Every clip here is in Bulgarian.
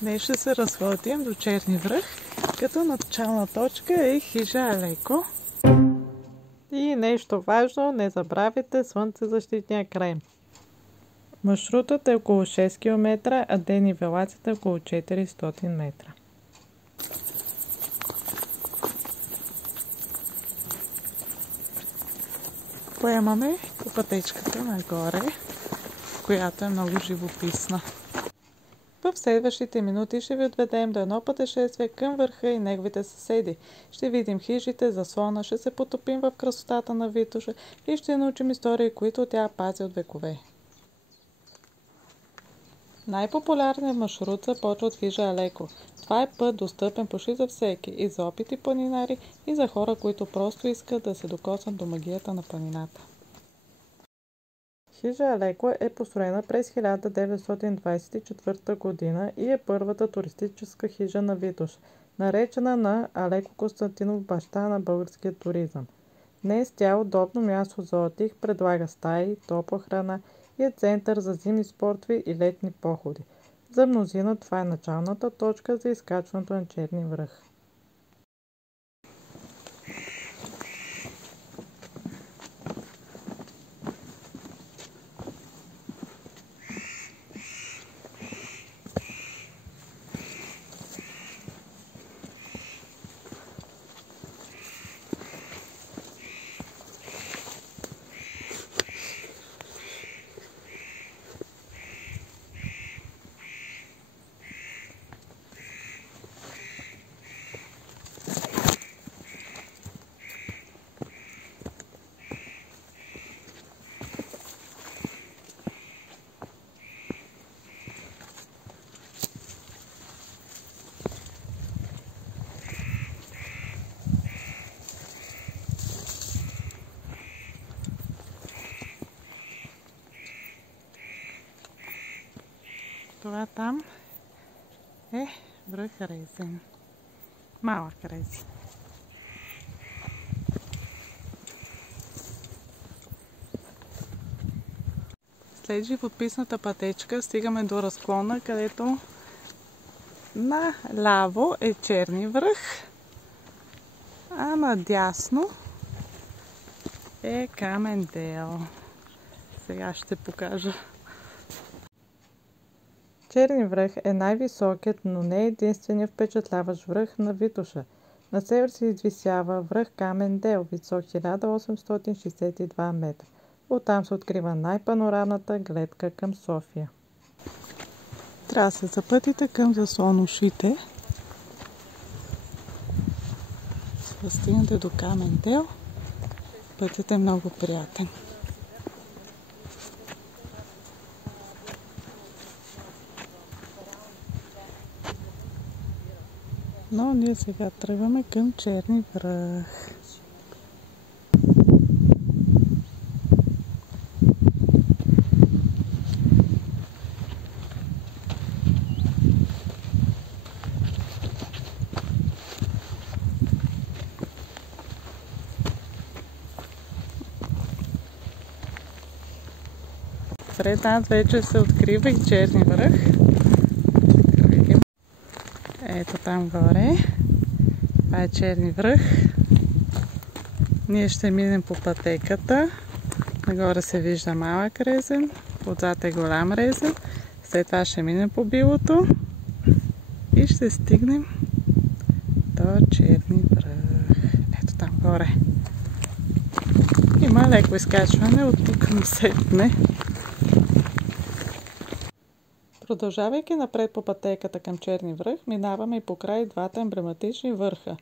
Днес ще се разходим до Черни връх, като начална точка е хижа Алеко. И нещо важно, не забравяйте слънцезащитния крем. Маршрутът е около 6 км, а денивелацията е около 400 метра. Поемаме по пътечката нагоре, която е много живописна. В следващите минути ще ви отведем до едно пътешествие към върха и неговите съседи. Ще видим хижите, заслона, ще се потопим в красотата на Витоша и ще научим истории, които тя пази от векове. Най-популярният маршрут започва от хижа Алеко. Това е път достъпен почти за всеки, и за опити планинари, и за хора, които просто искат да се докоснат до магията на планината. Хижа Алеко е построена през 1924 година и е първата туристическа хижа на Витоша, наречена на Алеко Константинов, баща на българския туризъм. Днес тя е удобно място за отдих, предлага стаи, топла храна и е център за зимни спортове и летни походи. За мнозина това е началната точка за изкачването на Черни връх. Това там е връх Резен. Малък Резен. След живописната пътечка стигаме до разклона, където наляво е Черни връх, а надясно е Камен дел. Сега ще покажа. Черни връх е най-високият, но не единственият впечатляващ връх на Витоша. На север се извисява връх Камен дел, висок 1862 метра. Оттам се открива най-панорамната гледка към София. Трябва да се запътите към заслон Ушите. Да стигнете до Камен дел. Пътят е много приятен. Но ние сега тръгваме към Черни връх. Пред нас вече се открива и Черни връх. Ето там горе. Това е Черни връх. Ние ще минем по пътеката. Нагоре се вижда малък Резен. Отзад е голям Резен. След това ще минем по билото. И ще стигнем до Черни връх. Ето там горе. Има леко изкачване от тук насетне. Продължавайки напред по пътеката към Черни връх, минаваме и покрай двата емблематични върха.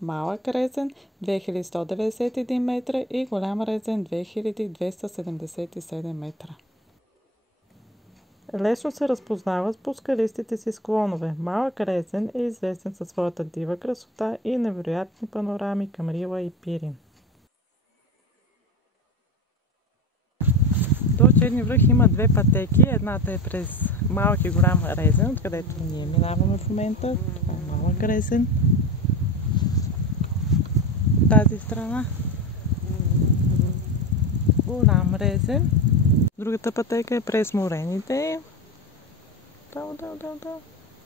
Малък Резен 2191 метра и голям Резен 2277 метра. Лесно се разпознават по скалистите си склонове. Малък Резен е известен със своята дива красота и невероятни панорами към Рила и Пирин. До Черни връх има две пътеки. Едната е през малък и голям Резен, откъдето ние минаваме в момента. Това е малък Резен. Тази страна голям Резен. Другата пътека е през морените.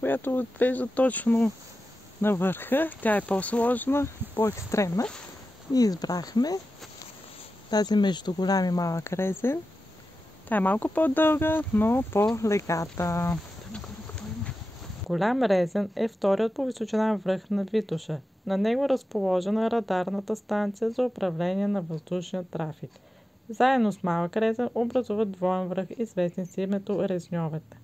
която отвежда точно на върха. Тя е по-сложна, по-екстремна. И избрахме тази между голям и малък резен. Тя е малко по-дълга, но по-леката. Голям резен е вторият по височина връх на Витоша. На него е разположена радарната станция за управление на въздушния трафик. Заедно с малък резен образуват двоен връх, известен с името Резньовете.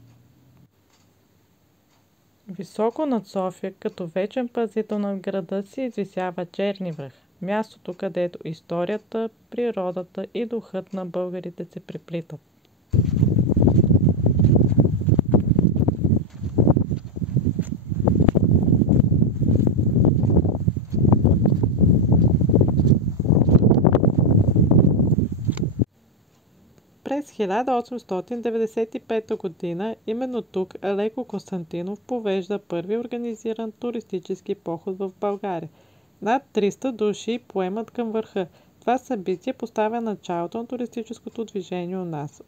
Високо над София, като вечен пазител над града, се извисява Черни връх. Мястото, където историята, природата и духът на българите се преплитат. През 1895 г. именно тук Алеко Константинов повежда първи организиран туристически поход в България. Над 300 души поемат към върха. Това събитие поставя началото на туристическото движение у нас.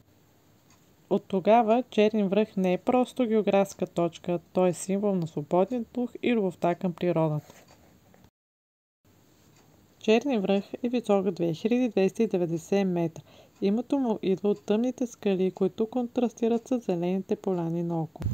От тогава Черни връх не е просто географска точка, той е символ на свободния дух и любовта към природата. Черни връх е висок 2290 метра. Името му идва от тъмните скали, които контрастират с зелените поляни наоколо.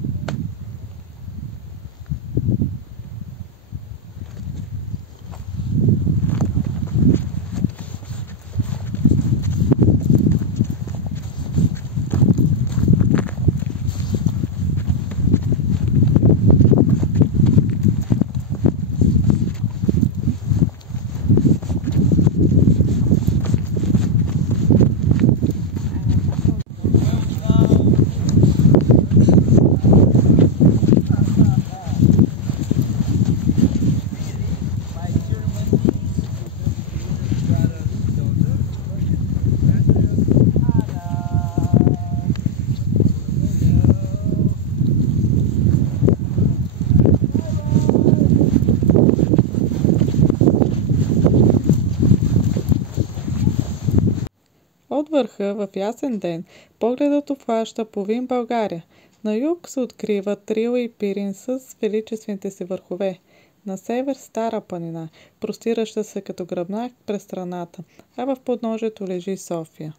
От върха в ясен ден погледът обхваща половин България. На юг се откриват Рила и Пирин с величествените си върхове. На север Стара планина, простираща се като гръбнак през страната, а в подножието лежи София.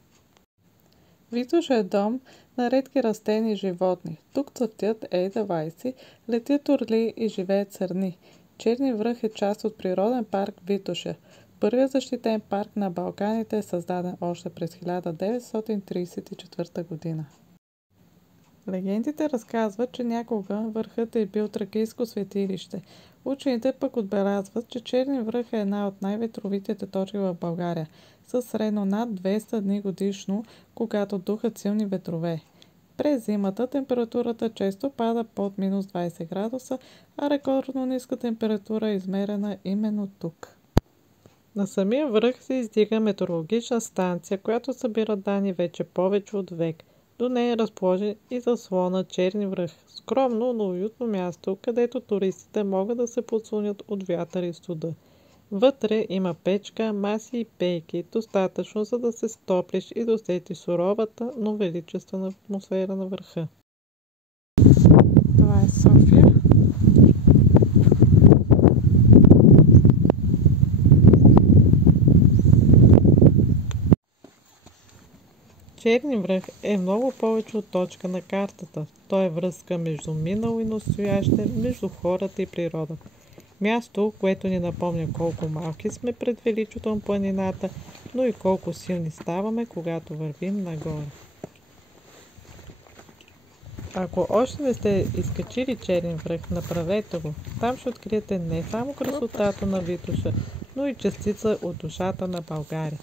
Витоша е дом на редки растения и животни. Тук цъфтят ейдавайци, летят орли и живеят сърни. Черни връх е част от природен парк Витоша. Първият защитен парк на Балканите е създаден още през 1934 година. Легендите разказват, че някога върхът е бил тракийско светилище. Учените пък отбелязват, че Черни връх е една от най-ветровитите точки в България, със средно над 200 дни годишно, когато духат силни ветрове. През зимата температурата често пада под минус 20 градуса, а рекордно ниска температура е измерена именно тук. На самия връх се издига метеорологична станция, която събира данни вече повече от век. До нея е разположен и заслона Черни връх. Скромно, но уютно място, където туристите могат да се подслонят от вятър и студа. Вътре има печка, маси и пейки, достатъчно за да се стоплиш и да усетиш суровата, но величествена атмосфера на върха. Това е София. Черни връх е много повече от точка на картата. Той е връзка между минало и настояще, между хората и природата. Място, което ни напомня колко малки сме пред величието на планината, но и колко силни ставаме, когато вървим нагоре. Ако още не сте изкачили Черни връх, направете го. Там ще откриете не само красотата на Витоша, но и частица от душата на България.